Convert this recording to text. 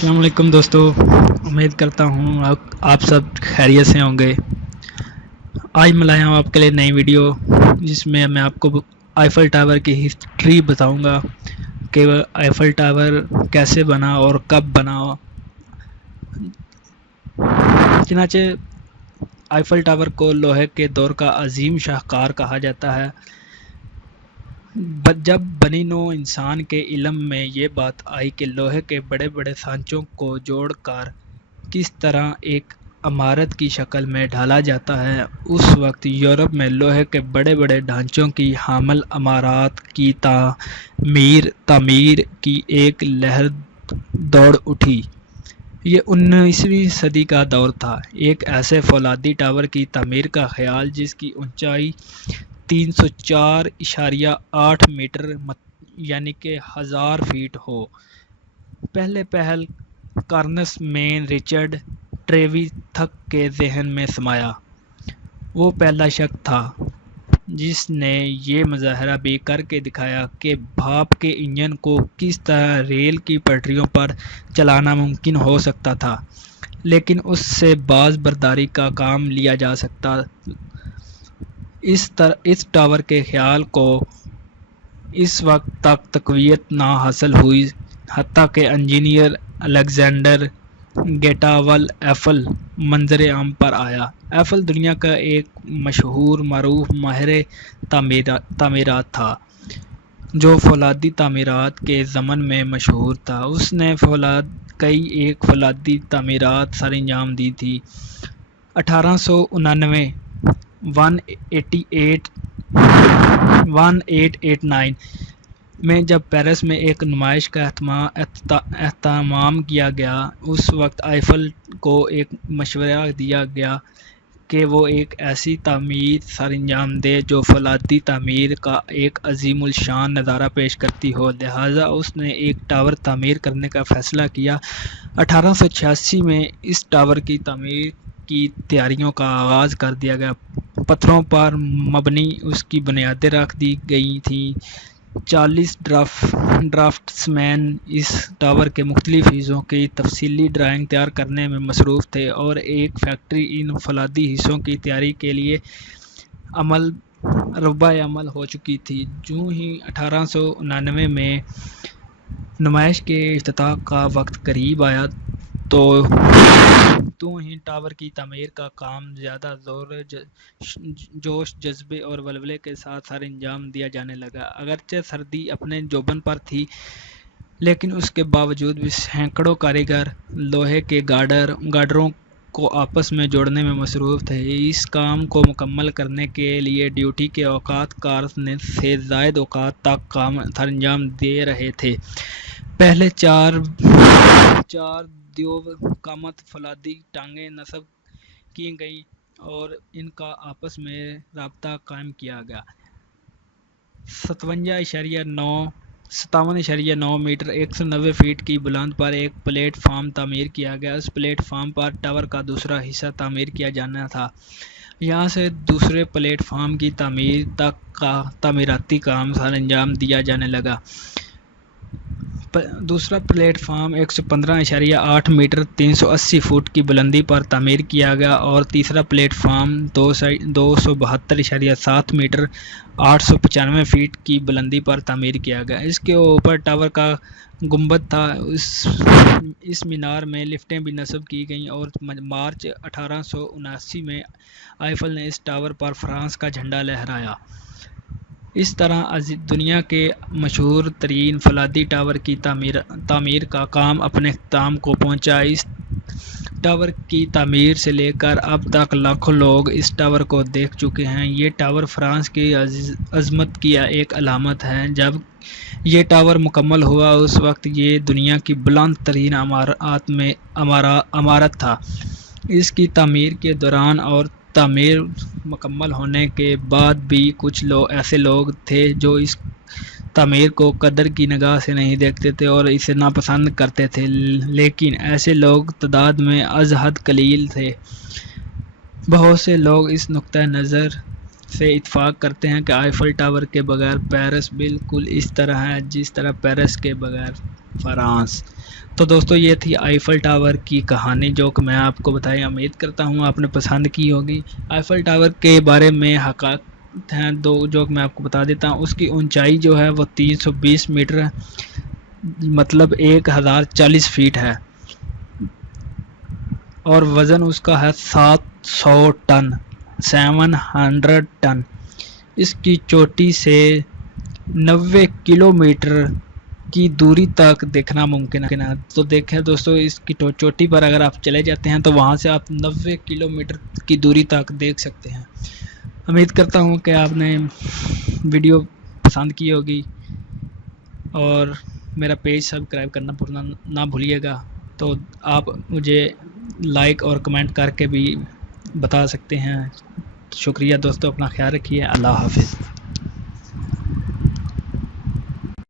السلام علیکم دوستو، امید کرتا ہوں آپ سب خیریت سے ہوں گے۔ آج میں لایا ہوں آپ کے لیے نئی ویڈیو جس میں میں آپ کو آئیفل ٹاور کی ہسٹری بتاؤں گا کہ آئیفل ٹاور کیسے بنا اور کب بنا۔ چنانچہ آئیفل ٹاور کو لوہے کے دور کا عظیم شاہکار کہا جاتا ہے۔ جب بنی نوع انسان کے علم میں یہ بات آئی کہ لوہے کے بڑے بڑے سانچوں کو جوڑ کر کس طرح ایک عمارت کی شکل میں ڈھالا جاتا ہے، اس وقت یورپ میں لوہے کے بڑے بڑے ڈھانچوں کی حامل عمارات کی تعمیر کی ایک لہر دوڑ اٹھی۔ یہ 19ویں صدی کا دور تھا۔ ایک ایسے فولادی ٹاور کی تعمیر کا خیال جس کی اونچائی 304.8 میٹر یعنی کہ 1000 فٹ ہو، پہل کارنس مین رچرڈ ٹریویتھک کے ذہن میں سمایا۔ وہ پہلا شخص تھا جس نے یہ مظاہرہ بھی کر کے دکھایا کہ بھاپ کے انجن کو کس طرح ریل کی پٹریوں پر چلانا ممکن ہو سکتا تھا، لیکن اس سے باز برداری کا کام لیا جا سکتا۔ اس ٹاور کے خیال کو اس وقت تک تقویت نہ حاصل ہوئی حتیٰ کہ انجینئر الیگزینڈر گریہام ایفل منظر عام پر آیا۔ ایفل دنیا کا ایک مشہور معروف ماہر تعمیرات تھا جو فولادی تعمیرات کے ضمن میں مشہور تھا۔ اس نے کئی ایک فولادی تعمیرات سر انجام دی تھی۔ 1889 میں جب پیرس میں ایک نمائش کا اہتمام کیا گیا، اس وقت آئیفل کو ایک مشورہ دیا گیا کہ وہ ایک ایسی تعمیر سر انجام دے جو فولادی تعمیر کا ایک عظیم الشان نظارہ پیش کرتی ہو، لہٰذا اس نے ایک ٹاور تعمیر کرنے کا فیصلہ کیا۔ 1886 میں اس ٹاور کی تعمیر کی تیاریوں کا آغاز کر دیا گیا۔ پتھروں پر مبنی اس کی بنیادیں رکھ دی گئی تھیں۔ 40 ڈرافٹس مین اس ٹاور کے مختلف حصوں کی تفصیلی ڈرائنگ تیار کرنے میں مصروف تھے اور ایک فیکٹری ان فولادی حصوں کی تیاری کے لیے ربع عمل ہو چکی تھی۔ جوں ہی 1899 میں نمائش کے افتتاح کا وقت قریب آیا تو ہی ٹاور کی تعمیر کا کام زیادہ زور جوش جذبے اور ولولے کے ساتھ سر انجام دیا جانے لگا۔ اگرچہ سردی اپنے جوبن پر تھی، لیکن اس کے باوجود بھی سینکڑوں کاریگر لوہے کے گارڈروں کو آپس میں جوڑنے میں مصروف تھے۔ اس کام کو مکمل کرنے کے لیے ڈیوٹی کے اوقات کار سے زائد اوقات تک کام سر انجام دے رہے تھے۔ پہلے چار دیو قامت فولادی ٹانگیں نصب کی گئیں اور ان کا آپس میں رابطہ قائم کیا گیا۔ 57.9 میٹر 190 فٹ کی بلندی پر ایک پلیٹ فارم تعمیر کیا گیا۔ اس پلیٹ فارم پر ٹاور کا دوسرا حصہ تعمیر کیا جانا تھا۔ یہاں سے دوسرے پلیٹ فارم کی تعمیر تک کا تعمیراتی کام سر انجام دیا جانے لگا۔ دوسرا پلیٹ فارم 115.8 میٹر 380 فٹ کی بلندی پر تعمیر کیا گیا اور تیسرا پلیٹ فارم 272.7 میٹر 895 فٹ کی بلندی پر تعمیر کیا گیا۔ اس کے اوپر ٹاور کا گنبد تھا۔ اس مینار میں لفٹیں بھی نصب کی گئیں اور مارچ 1879 میں آئیفل نے اس ٹاور پر فرانس کا جھنڈا لہرایا۔ اس طرح دنیا کے مشہور ترین فولادی ٹاور کی تعمیر کا کام اپنے اختتام کو پہنچا۔ اس ٹاور کی تعمیر سے لے کر اب تک لاکھوں لوگ اس ٹاور کو دیکھ چکے ہیں۔ یہ ٹاور فرانس کی عظمت کی ایک علامت ہے۔ جب یہ ٹاور مکمل ہوا اس وقت یہ دنیا کی بلند ترین عمارت تھا۔ اس کی تعمیر کے دوران اور تعمیر مکمل ہونے کے بعد بھی کچھ ایسے لوگ تھے جو اس تعمیر کو قدر کی نگاہ سے نہیں دیکھتے تھے اور اسے ناپسند کرتے تھے، لیکن ایسے لوگ تعداد میں از حد قلیل تھے۔ بہت سے لوگ اس نقطہ نظر سے اتفاق کرتے ہیں کہ آئیفل ٹاور کے بغیر پیرس بالکل اس طرح ہے جس طرح پیرس کے بغیر فرانس۔ تو دوستو یہ تھی آئیفل ٹاور کی کہانی جو کہ میں آپ کو بتائی، امید کرتا ہوں آپ نے پسند کی ہوگی۔ آئیفل ٹاور کے بارے میں حقائق ہیں دو جو کہ میں آپ کو بتا دیتا ہوں۔ اس کی اونچائی جو ہے وہ 320 میٹر مطلب 1040 فیٹ ہے، اور وزن اس کا ہے 700 ٹن 700 ٹن۔ اس کی چوٹی سے 90 کلومیٹر کی دوری تک دیکھنا ممکن ہے۔ تو دیکھیں دوستو، اس کی چوٹی پر اگر آپ چلے جاتے ہیں تو وہاں سے آپ 90 کلومیٹر کی دوری تک دیکھ سکتے ہیں۔ امید کرتا ہوں کہ آپ نے ویڈیو پسند کی ہوگی، اور میرا پیج سبسکرائب کرنا نہ بھولیے گا۔ تو آپ مجھے لائک اور کمنٹ کر کے بھی بتا سکتے ہیں۔ شکریہ دوستو، اپنا خیال رکھیے، اللہ حافظ۔